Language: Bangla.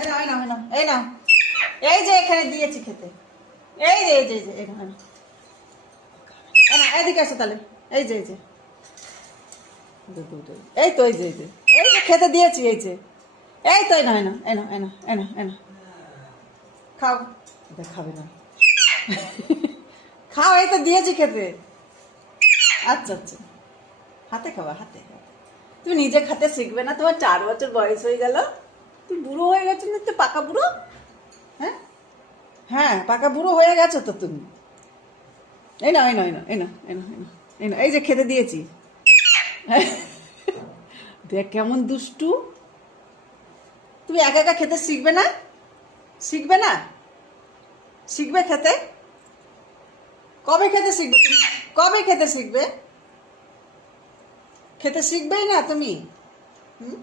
এই নাও, এই নাও, এই নাও, এই নাও। এই যে এখানে দিয়েছি খেতে। এই যে এই যে এই যে এই নাও, এই নাও। এই নাও, এদিকে আসো তাহলে। এই যে এই যে এই তো এই যে এই যে এই যে খেতে দিয়েছি, এই যে এই তো, এই নাও, এই নাও, এই নাও, এই নাও, এই নাও, এই নাও। খাও। এটা খাবে না। খাও, এই তো দিয়েছি খেতে। আচ্ছা আচ্ছা, হাতে খাওয়া, হাতে হাতে। তুমি নিজে খেতে শিখবে না? তোমার 4 বছর বয়স হয়ে গেল, তুমি বুড়ো হয়ে গেছো না? তো পাকা বুড়ো। হ্যাঁ, হ্যাঁ, পাকা বুড়ো হয়ে গেছো তো তুমি। এই নাও, এই নাও, এই নাও, এই নাও, এই নাও, এই নাও, এই নাও, এই যে খেতে দিয়েছি। দেখ কেমন দুষ্টু। তুমি একা একা খেতে শিখবে না? শিখবে না? শিখবে খেতে? কবে খেতে শিখবে তুমি? কবে খেতে শিখবে? খেতে শিখবেই না তুমি? হুম।